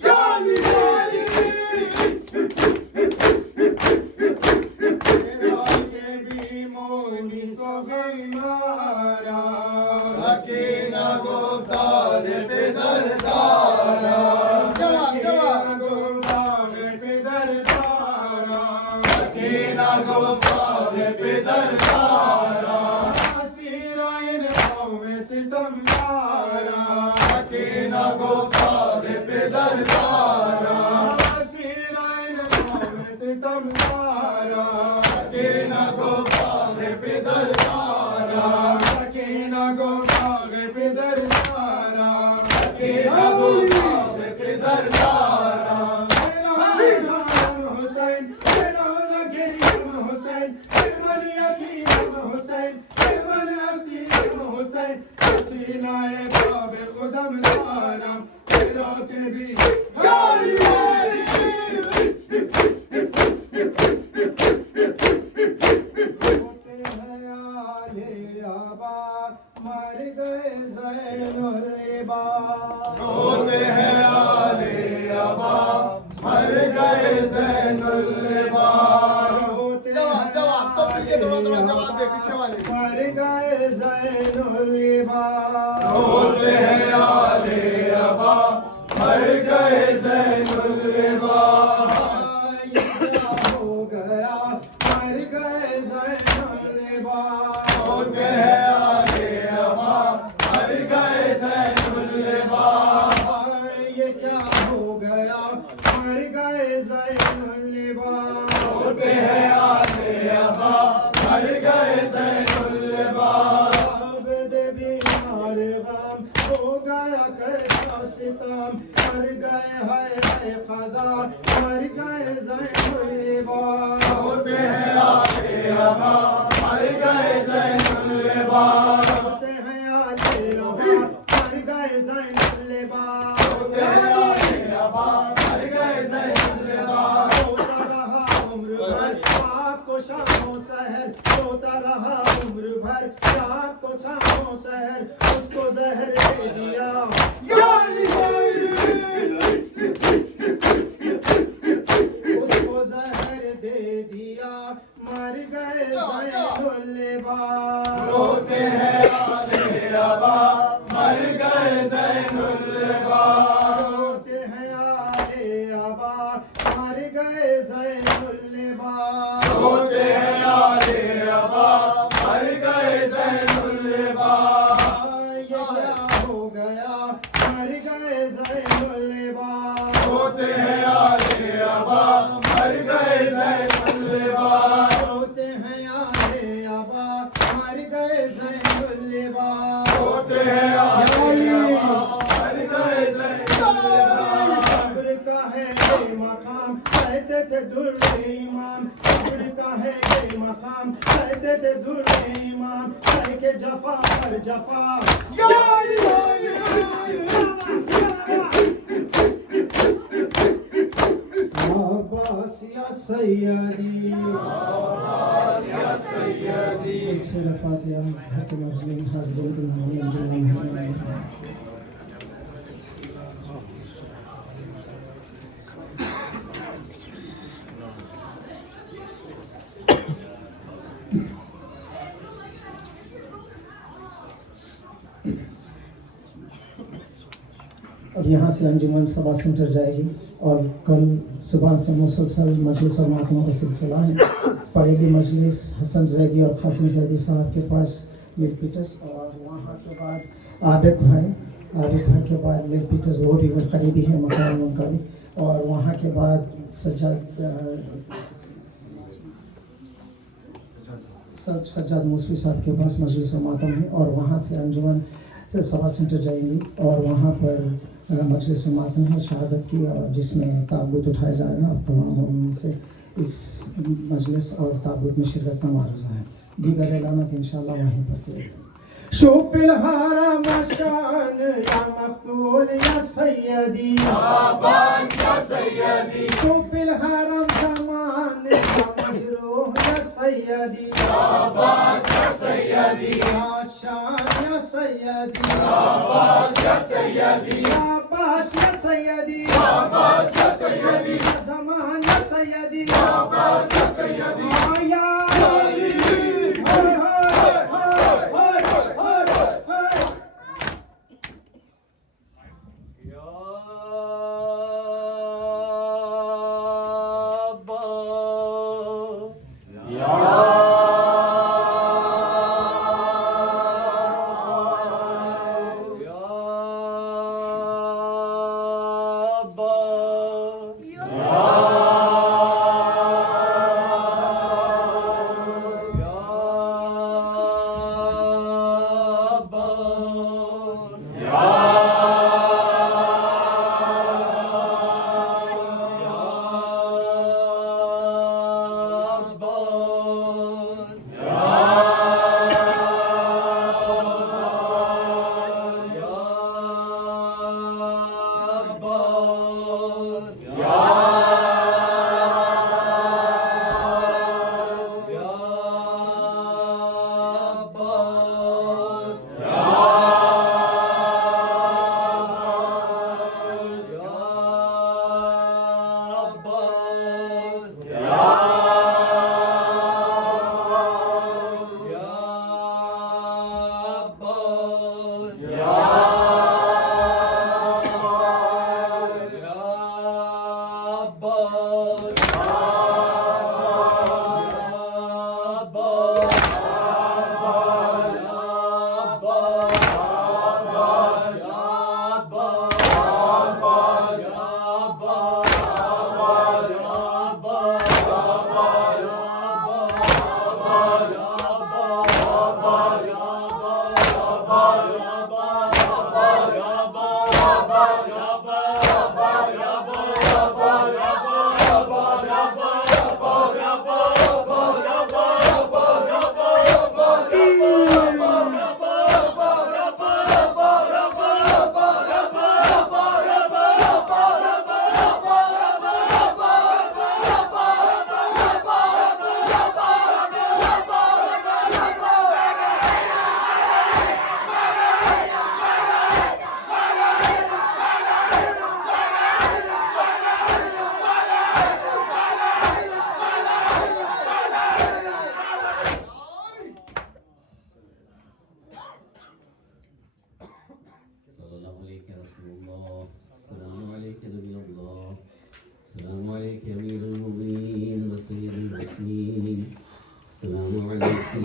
याली याली तेरा के भी मोनी सोगैमारा सकीना गुफ्तार पे दरदारा जवाब गुफ्तार पे दरदारा सकीना गुफ्तार पे दरदारा सीराइन में सितम तारा सकीना गुफ्तार पे दरदारा सीराइन में सितम तारा सकीना गुफ्तार पे दरदारा सकीना गुफ्तार पे दरदारा सकीना गुफ्तार पे दरदारा हुसैन तेरा गिरम हुसैन तेरा यकीम हुसैन तेरा सीम हुसैन सीना है बाबे खुदम तारा तेरा के भी यारी यारी होते हैं आले आबाद मर गए ज़ैनुल इबाद होते हैं आले आबाद मर गए ज़ैनुल इबाद जवाब सब मिलके थोड़ा थोड़ा जवाब दे पीछे वाले मर गए ज़ैनुल इबाद होते हैं आले आबाद मर गए ज़ैनुल इबाद ये क्या हो गया मर गए ज़ैनुल इबाद होते हैं आले आबाद मर गए ज़ैनुल इबाद ये क्या हो गया मर गए ज़ैनुल इबाद होते हैं आले आबाद मर गए ज़ैनुल इबाद आबद बीमार गम हो गया कैसा सितम मर गए है क़ज़ा मर गए ज़ैनुल इबाद होते हैं आले आबाद मर गए ज़ैनुल इबाद होते हैं आले आबाद मर गए ज़ैनुल इबाद होते हैं आले आबाद मर गए ज़ैनुल इबाद होता रहा उम्र भर आपको शामों सहर होता रहा उम्र भर आपको शामों सहर उसको जहर दे दिया याली उसको जहर दे दिया मर गए ज़ैनुल इबाद होते हैं आले आबाद मर गए ज़ैनुल इबाद होते हैं आले आबाद मर गए ज़ैनुल इबाद होते हैं आले आबाद मर गए ज़ैनुल इबाद ये क्या हो गया मर गए ज़ैनुल इबाद होते हैं आले आबाद मर गए ज़ैनुल इबाद होते हैं आले आबाद मर गए ज़ैनुल इबाद होते हैं आले आबाद मर गए ज़ैनुल इबाद सब्र का है ये मकाम कहते थे दुर्रे इमाम सब्र का है ये मकाम कहते थे दुर्रे इमाम कह के जफा पर जफा अब्बास या सैयदी अक्सर फातिहा हक मजलूम हाज़िर और यहाँ से अंजुमन सभा सेंटर जाएगी और कल सुबह से मुसलसल मजलिस और मातम का सिलसिला है। पहली मजलिस हसन जैदी और कासिम जैदी साहब के पास मिलपिटस और वहाँ के बाद आबिद भाई आबिद भाई के बाद मिल पीटर्स, वो भी करीबी है मकान उनका भी। और वहाँ के बाद सज्जाद मूसवी साहब के पास मजलिस व मातम है, और वहाँ से अंजुमन से सभा सेंटर जाएंगी और वहाँ पर मजलिस व मातम है शहादत की, और जिसमें ताबूत उठाया जाएगा। अब तमाम मोमिन से इस मजलिस और ताबूत में शिरकत का मारूज़ा है। दीगर एलानात इंशाअल्लाह वहीं पर किए जाएंगे। शूफिल हरम शान या मख्तूल या सैयदी, शाबाश या सैयदी। शूफिल हरम ज़मान या मजरूह या सैयदी, शाबाश या सैयदी। शान या सैयदी, शाबाश या सैयदी। शाबाश या सैयदी, शाबाश या सैयदी। ज़मान या सैयदी, शाबाश या सैयदी। या